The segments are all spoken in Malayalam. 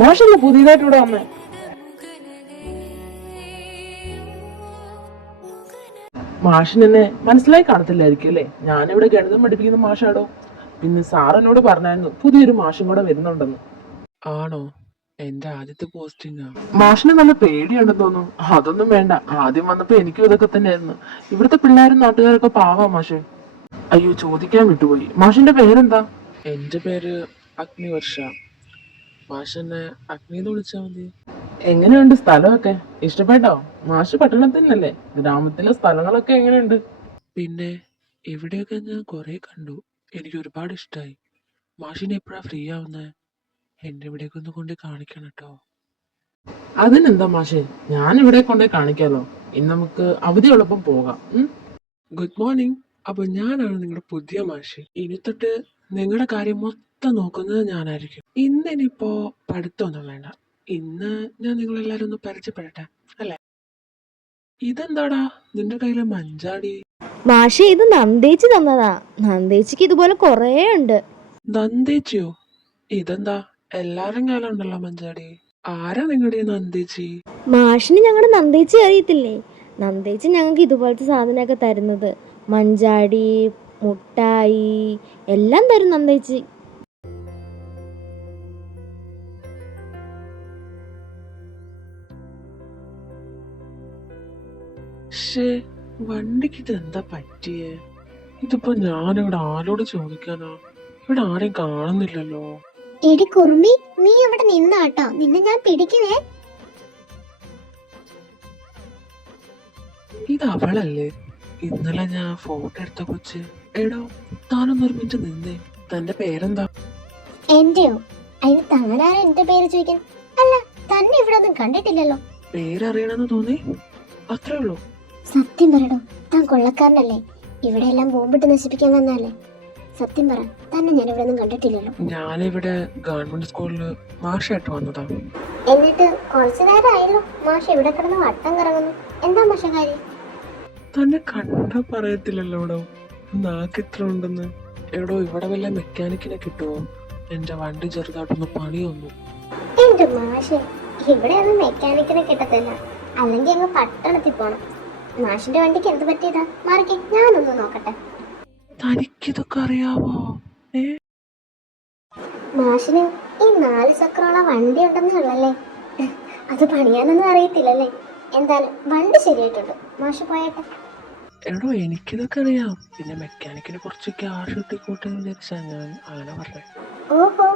മാഷല്ലേ പുതിയതായിട്ട് ഇവിടെ വന്നേ? മാഷിന് എന്നെ മനസ്സിലായി കാണത്തില്ലായിരിക്കും അല്ലേ? ഞാനിവിടെ ഗണിതം പഠിപ്പിക്കുന്ന മാഷാടോ. പിന്നെ സാർ എന്നോട് പറഞ്ഞായിരുന്നു പുതിയൊരു മാഷും കൂടെ വരുന്നുണ്ടെന്ന്. ആണോ? എന്റെ ആദ്യത്തെ പോസ്റ്റിംഗാ. മാഷിന് നല്ല പേടിയുണ്ടെന്ന് തോന്നുന്നു. അതൊന്നും വേണ്ട, ആദ്യം വന്നപ്പോ എനിക്കും ഇതൊക്കെ തന്നെയായിരുന്നു. ഇവിടുത്തെ പിള്ളേരും നാട്ടുകാരൊക്കെ പാവാ മാഷെ. അയ്യോ, ചോദിക്കാൻ വിട്ടുപോയി, മാഷിന്റെ പേരെന്താ? എന്റെ പേര് അഗ്നിവർഷ. മാഷെന്നെ അഗ്നിന്ന് വിളിച്ചാ മതി. എങ്ങനെയുണ്ട് സ്ഥലമൊക്കെ? ഇഷ്ടപ്പെട്ടോ? മാഷ് പട്ടണത്തിനല്ലേ? ഗ്രാമത്തിലെ സ്ഥലങ്ങളൊക്കെ എങ്ങനെയുണ്ട്? പിന്നെ ഇവിടെയൊക്കെ ഞാൻ കുറെ കണ്ടു. എനിക്ക് ഒരുപാട് ഇഷ്ടമായി. മാഷിനെ എപ്പോഴാ ഫ്രീ ആവുന്നേ? എന്റെ ഇവിടേക്ക് ഒന്ന് കൊണ്ട് കാണിക്കണം കേട്ടോ. അതിനെന്താ മാഷെ, ഞാൻ ഇവിടെ കൊണ്ടേ കാണിക്കാലോ. ഇന്ന് നമുക്ക് അവധിയുള്ളപ്പം പോകാം. Good morning. അപ്പൊ ഞാനാണ് നിങ്ങളുടെ പുതിയ മാഷ്. ഇനി തൊട്ട് നിങ്ങളുടെ കാര്യം മൊത്തം നോക്കുന്നത് ഞാനായിരിക്കും. ഇന്നിനിപ്പോ പഠിത്തമൊന്നും വേണ്ട. ഇന്ന് ഞാൻ നിങ്ങളെല്ലാരും ഒന്ന് പരിചയപ്പെടട്ടെ അല്ലേ? ഇതെന്താടാ നിന്റെ കയ്യിലെ മഞ്ചാടി? മാഷെ, ഇത് നന്ദേച്ചി തന്നതാ. നന്ദേച്ചിക്ക് ഇതുപോലെ കൊറേ ഉണ്ട്. നന്ദേച്ചിയോ? ഇതെന്താ എല്ലാരും കയ്യിലുണ്ടല്ലോ മഞ്ചാടി. ആരാ നിങ്ങളുടെ ഈ നന്ദേച്ചി? മാഷിന് ഞങ്ങളുടെ നന്ദേച്ചി അറിയത്തില്ലേ? നന്ദേച്ചി ഞങ്ങൾക്ക് ഇതുപോലത്തെ സാധനമൊക്കെ തരുന്നത്. മഞ്ചാടി, മുട്ടായി എല്ലാം തരും നന്ദേച്ചി. പക്ഷേ വണ്ടിക്ക് ഇതെന്താ പറ്റിയേ? ഇതിപ്പോ ഞാനിവിടെ ആരോട് ചോദിക്കാനാ? ഇവിടെ ആരെയും കാണുന്നില്ലല്ലോ. എടി കുറുമ്പി, നീ അവിടെ നിന്നാട്ടോ, നിന്നെ ഞാൻ പിടിക്കുവേ. ഇത് അവളല്ലേ ഇന്നലെ ഞാൻ ഫോട്ടോ എടുത്ത കൊച്ച്? എടോ, താനൊന്നൊരു മിനിറ്റ് നിന്നേ. തന്റെ പേരെന്താ? എന്റെയോ? അയ്യോ, താനാരാ എന്റെ പേര് ചോദിക്കാൻ? അല്ല, തന്നെ ഇവിടെ ഒന്നും കണ്ടിട്ടില്ലല്ലോ. പേരറിയണമെന്ന് തോന്നി, അത്രേ ഉള്ളൂ. സത്യം പറയടോ, താൻ കൊള്ളക്കാരനല്ലേ? ഇവിടെ എല്ലാം ബോംബിട്ട് നശിപ്പിക്കാൻ വന്നല്ലേ? സത്യം പറ, തന്നെ ഞാൻ ഇവിടെ ഒന്നും കണ്ടിട്ടില്ലല്ലോ. ഞാനിവിടെ ഗവൺമെന്റ് സ്കൂളില് മാഷായിട്ട് വന്നതാ. എന്നിട്ട് കുറച്ചു നേരമായല്ലോ മാഷ് ഇവിടെ കിടന്ന് വട്ടം കറങ്ങുന്നു. എന്താ മാഷ കാര്യം? തന്നെ കണ്ടാ പറയത്തില്ലല്ലോ എടോ, നാക്ക് ഇത്ര ഉണ്ടെന്ന്. എടോ, ഇവിടെ വല്ല മെക്കാനിക്കിനെ കിട്ടുമോ? എന്റെ വണ്ടി ചെറുതായിട്ടൊന്ന് പണി വന്നു. എന്റെ മാഷെ, ഇവിടെ ഒന്നും മെക്കാനിക്കിനെ കിട്ടത്തില്ല. അല്ലെങ്കിൽ അങ്ങ് പട്ടണത്തിൽ പോണം. മാഷിന്റെ വണ്ടിക്ക് എന്ത് പറ്റിയതാ? മാറിക്കേ, ഞാനൊന്ന് നോക്കട്ടെ. തനിക്കിതൊക്കെ അറിയാവോ? മാഷിന് ഈ 4 ചക്രമുള്ള വണ്ടി ഉണ്ടെന്നേ ഉള്ളല്ലേ? അത് പണിയാനൊന്നും അറിയത്തില്ലല്ലേ? എന്തായാലും വണ്ടി ശരിയായിട്ടുണ്ട്. മാഷ് പോയട്ടെ. എടോ, എനിക്കിതൊക്കെ അറിയാം. പിന്നെ മെക്കാനിക്കിന് കുറച്ച് ക്യാഷ് കിട്ടിക്കോട്ടെ എന്ന് വിചാരിച്ചാ ഞാൻ അങ്ങനെ പറഞ്ഞേ. ഓഹോ,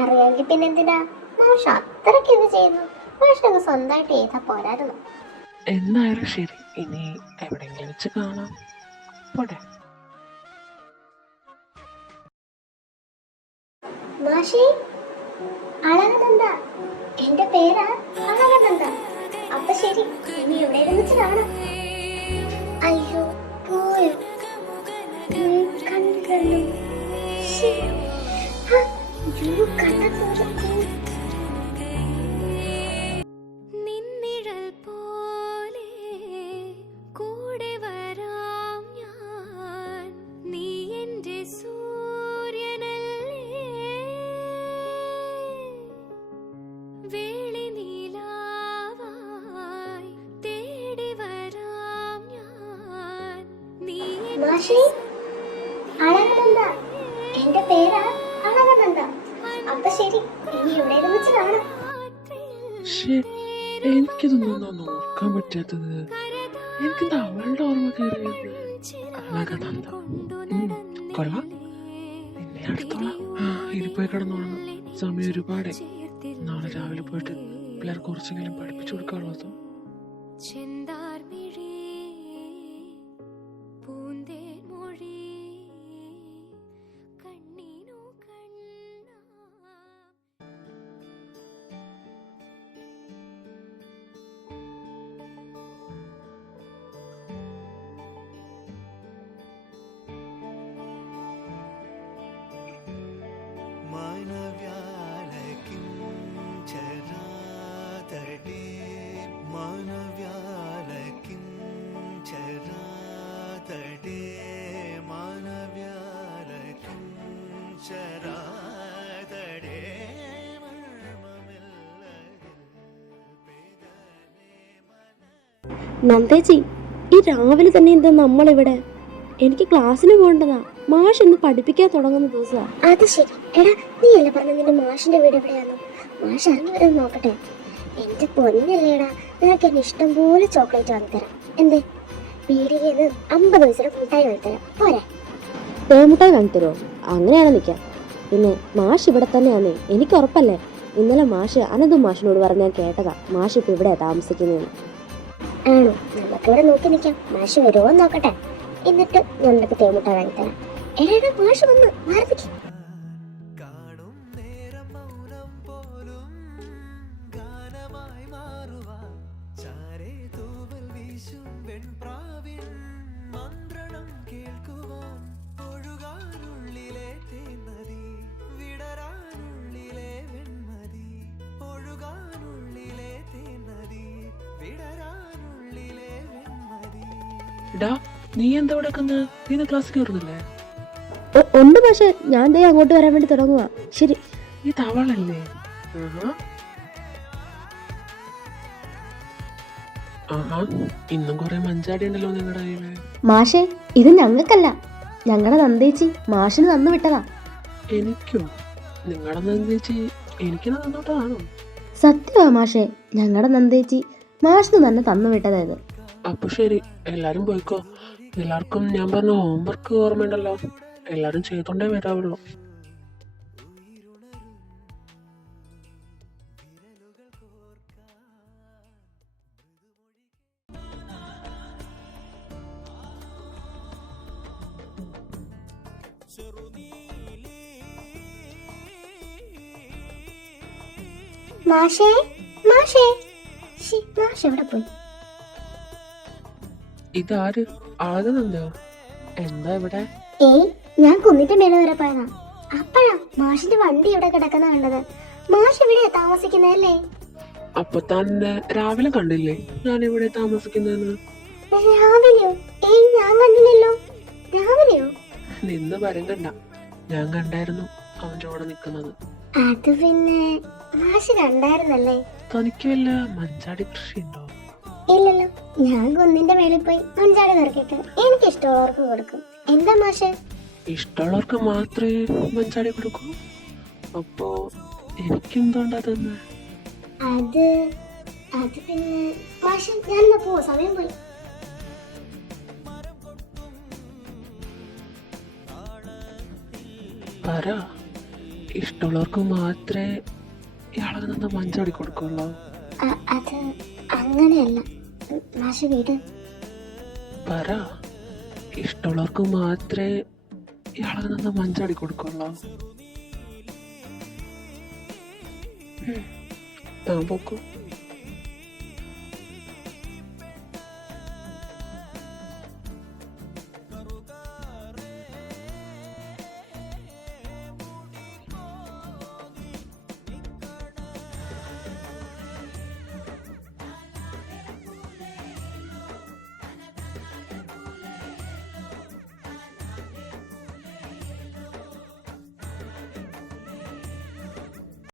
അറിയാമെങ്കിൽ പിന്നെ എന്തിനാ മാഷ് അത്രയ്ക്ക് ഇത് ചെയ്യുന്നു? മാഷിനൊക്കെ സ്വന്തമായിട്ട് ചെയ്താ പോരായിരുന്നു. എന്നായാലും ശരി, ഇനി എവിടെയെങ്കിലും വെച്ച് കാണാം. പോട്ടെ. മാഷേ, അളകനന്ദ, എന്റെ പേരാ അളകനന്ദ. അപ്പൊ ശരി, ഇനി എവിടെയെങ്കിലും വെച്ച് കാണാം. അയ്യോ, പോയോ? കണ്ടില്ല. അയ്യോ കണ്ടോ നിന്നിഴൽ പോലെ കൂടെ വരാം ഞാൻ നീ എൻ്റെ സൂര്യനല്ലേ വേളി നീലാവായി തേടി വരാം ഞാൻ നീ മാഷേ അളകനന്ദ എന്റെ പേരാ അളകനന്ദ. അപ്പൊ ശരി ഇനി എവിടെയെങ്കിലും വെച്ച് കാണാം. ശ്ശേ, എനിക്കിതൊന്നും ഓർക്കാൻ പറ്റാത്തത്. എനിക്കെന്താ അവളുടെ ഓർമ്മ കയറിയത്? അളകനന്ദ. കൊള്ളാം, നിന്നെ അടുത്തോളാം. ഇനി പോയി കിടന്നോളണം. സമയം ഒരുപാട്. നാളെ രാവിലെ പോയിട്ട് പിള്ളേർ കുറച്ചെങ്കിലും പഠിപ്പിച്ചു കൊടുക്കാനുള്ളതോ. ചെന്താർമിഴി പൂന്തേൻ മൊഴി കണ്ണിനു കണ്ണാ മാനവ്യാലകിം ചരാതടേ മാനവ്യാലകിം ചരാതടേ മാനവ്യാലകിം ചരാതടേ നന്ദേച്ചി, ഈ രാവിലെ തന്നെ എന്താ നമ്മളിവിടെ? എനിക്ക് ക്ലാസ്സിന് പോകേണ്ടതാ. മാഷ് ഇന്ന് പഠിപ്പിക്കാൻ തുടങ്ങുന്ന ദിവസമാണ്. അത് ശരി. എടാ നീ അല്ലേ പറഞ്ഞ നിന്റെ മാഷിന്റെ വീട് എവിടെയാന്ന്? മാഷ് ഇറങ്ങി വരാൻ നോക്കട്ടെ. എന്റെ പൊന്നല്ലേടാ, നിനക്ക് എന്നെ ഇഷ്ടം പോലെ ചോക്ലേറ്റ് വാങ്ങിത്തരാം. എന്തേ പീടികന്ന് 50 പൈസയുടെ മുട്ടായി വാങ്ങിത്തരാം. പോരെ? തേമുട്ടായി വാങ്ങിത്തരുമോ? അങ്ങനെയാണ് നിൽക്കാം. പിന്നെ മാഷ് ഇവിടെ തന്നെയാന്നേ, എനിക്ക് ഉറപ്പല്ലേ. ഇന്നലെ മാഷ് അനന്തു മാഷിനോട് പറഞ്ഞ് ഞാൻ കേട്ടതാ മാഷ് ഇപ്പൊ ഇവിടെയാ താമസിക്കുന്നതെന്ന്. ആണോ? നമുക്കിവിടെ നോക്കി നിൽക്കാം. മാഷ് വരുമോ നോക്കട്ടെ. എന്നിട്ട് ഞാൻ നിനക്ക് തേമുട്ടായി വാങ്ങിത്തരാം. എടാ മാഷ് വന്ന് മാർപ്പിക്കും. കാണും നേരം മൗനം പോലും ഗാനമായി മാറുവാൻ ചാരേ തൂവൽ വീശും വെൺപ്രാവിൻ മന്ത്രണം കേൾക്കുവാൻ ഒഴുകാനുള്ളിലെ തേന്മതി വിടരാനുള്ളിലെ വെൺമതി ഒഴുകാനുള്ളിലെ തേന്മതി വിടരാനുള്ളിലെ വെൺമതി. ഡാ, നീ എന്താ ഇവിടെ നിൽക്കുന്നത്? നീ ഇന്ന് ക്ലാസ് കയറുന്നില്ലേ? ഉണ്ട് പക്ഷെ ഞാൻ ദേ അങ്ങോട്ട് വരാൻ വേണ്ടി തുടങ്ങുക. ശരി. ഈ തവളല്ലേ? ആഹാ, ഇന്നും കുറെ മഞ്ചാടി ഉണ്ടല്ലോ നിങ്ങളുടെ കയ്യില്. മാഷേ, ഇത് ഞങ്ങൾക്കല്ല, ഞങ്ങളുടെ നന്ദേച്ചി മാഷിന് തന്നു വിട്ടതാ. എനിക്കോ? നിങ്ങളുടെ നന്ദിച്ചി എനിക്ക് തന്നോട്ടതാണോ? സത്യമാ മാഷേ, ഞങ്ങളുടെ നന്ദേച്ചി മാഷിന് തന്നെ തന്നു വിട്ടതായത്. അപ്പൊ ശരി, എല്ലാരും പോയിക്കോ. എല്ലാവർക്കും ഞാൻ പറഞ്ഞ ഹോംവർക്ക് ഓർമ്മയുണ്ടല്ലോ, എല്ലാരും ചെയ്തോണ്ടേ വരാവുള്ളൂ. മാഷേ മാഷേ മാഷ് എവിടെ പോയി? ഇതാര്? ആകുന്നുണ്ടോ? എന്താ ഇവിടെ? ഏയ് ഞാൻ കുന്നിന്റെ മേലെ വരെ പോയതാ. അപ്പഴാ മാഷിന്റെ വണ്ടി ഇവിടെ കിടക്കുന്ന കണ്ടത്. മാഷ് എവിടെയാ താമസിക്കുന്നതല്ലേ? അപ്പൊ തന്നെ രാവിലെ കണ്ടില്ലേ ഞാൻ ഇവിടെ താമസിക്കുന്നതെന്ന്? രാവിലെയോ? ഏയ് ഞാൻ കണ്ടില്ലല്ലോ. രാവിലെയോ? നിന്ന് വരണ്ട, ഞാൻ കണ്ടായിരുന്നു അവന്റെ കൂടെ നിക്കുന്നത്. അത് പിന്നെ മാഷ് കണ്ടായിരുന്നല്ലേ? തനിക്ക് വല്ല മഞ്ചാടി കൃഷി ഉണ്ടോ? ഇല്ലല്ലോ, ഞാൻ കുന്നിന്റെ മേളിൽ പോയി മഞ്ചാടി നിറക്കിട്ട് എനിക്ക് ഇഷ്ടമുള്ളവർക്ക് കൊടുക്കും. എന്താ മാഷേ? ഇഷ്ടമുള്ളവർക്ക് മാത്രമേ മഞ്ചാടി കൊടുക്കൂ? അപ്പോ എനിക്കെന്തുകൊണ്ടാ തന്നെ? അത് പിന്നെ മാഷ് ഞാനെന്നാ പോവാ, സമയം പോയി. പറ, ഇഷ്ടമുള്ളവർക്ക് മാത്രമേ ഇയാളെ നിന്ന് മഞ്ചാടി കൊടുക്കുള്ളൂ? അത് അങ്ങനെയല്ല മാഷ് വീട്. പറ, ഇഷ്ടമുള്ളവർക്ക് മാത്രമേ ഇയാളെ നിന്ന് മഞ്ചാടി കൊടുക്കുള്ളൂ? താൻ പോക്കൂ.